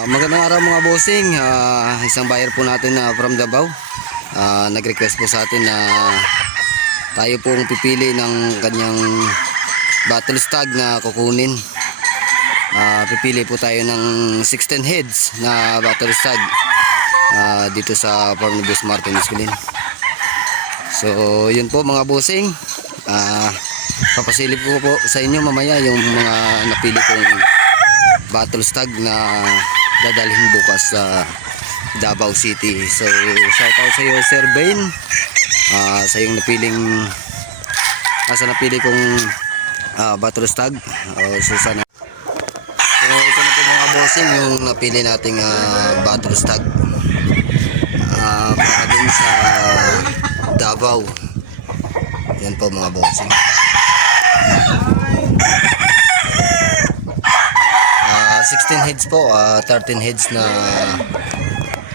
Ah, magandang araw mga bossing. Ah, isang buyer po natin na from Davao. Ah, nag-request po sa atin na tayo pong pipili ng kanyang battle stag na kukunin. Ah, pipili po tayo ng 16 heads na battle stag ah, dito sa farm ni Boss Martin Esquilin. So, yun po mga bossing. Ah, papasilip ko po sa inyo mamaya yung mga napili kong battle stag na dadalhin bukas sa Davao City. So, shout out sa iyo Sir Bain. Ah, sa yung napiling ah, sa napili kong ah, battle stag. Uh, so, sana So, ito na po mga bossing yung napili nating ah, battle stag. Ah, para din sa Davao. Yan po mga bossing. 16 heads po, ah, 13 heads na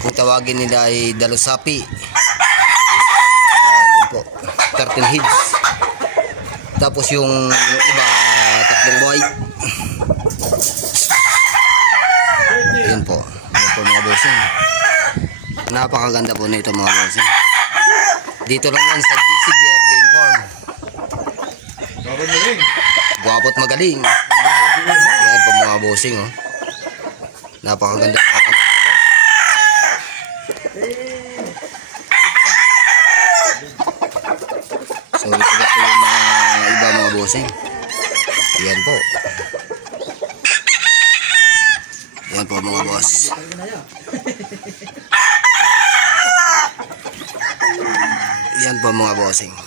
kung tawagin nila ay Dalusapi. Ah, yun po, 13 heads. Tapos yung iba, ah, tatlong white. Yun po. Yun po mga bossing. Napakaganda po nito mga bossing. Dito lang yan sa DCGF Game Farm. Bakit mo rin? Guwapo't magaling. Yan po mga bossing oh. Napakaganda mga boss. So ito na po yung mga iba mga bossing. Yan po. Yan po mga boss. Yan po mga bossing.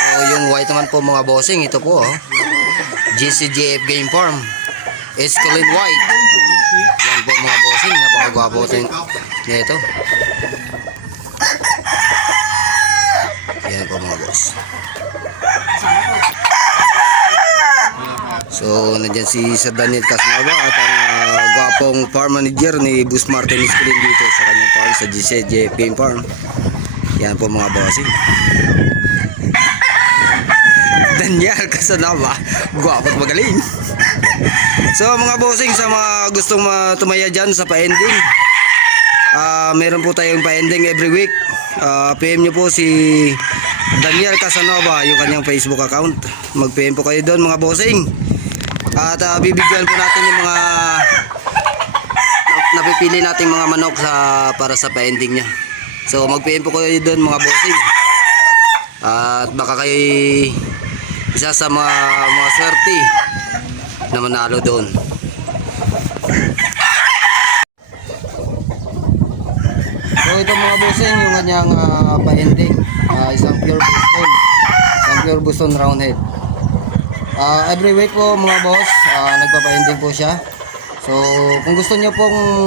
So yung white naman po mga bossing, ito po oh. GCGF Game Farm. Escalade White. Yan po mga bossing, napakagwapo ito nito. Yan po mga boss. So, nandiyan si Sir Daniel Casnova at ang ah, gwapong farm manager ni Bus Martin Escalin dito sa kanyang farm sa GCGF Game Farm. Yan po mga bossing. Daniel Casanova, gwapo't magaling. So mga bossing sa mga gustong matumaya dyan sa pa-ending, ah meron po tayong pa-ending every week. Ah, PM nyo po si Daniel Casanova, yung kanyang Facebook account. Mag-PM po kayo doon mga bossing. At ah, bibigyan po natin yung mga napipili nating mga manok sa para sa pa-ending niya. So mag-PM po kayo doon mga bossing. At baka kayo isa sa mga mga swerte na manalo doon. So ito mga bossing yung kanyang ah, pa-ending. Ah, isang pure Boston. Isang pure Boston roundhead. Ah, every week po mga boss, ah, nagpapa-ending po siya. So kung gusto niyo pong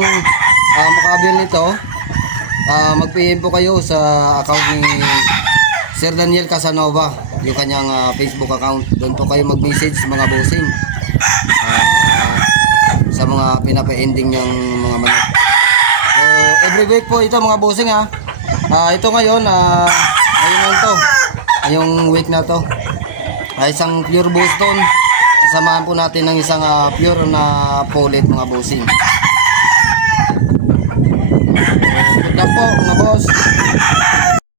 uh, makabil nito, Ah, mag-PM po kayo sa account ni Sir Daniel Casanova, yung kanyang ah, Facebook account. Doon po kayo mag-message mga bossing. Ah, sa mga pinapa-ending niyang mga manok. So, every week po ito mga bossing ha. Ah, ito ngayon, ah, ngayon lang to. Ngayong week na to. Ah, isang pure Boston. Sasamahan po natin ng isang ah, pure na polit mga bossing. Luck po mga boss.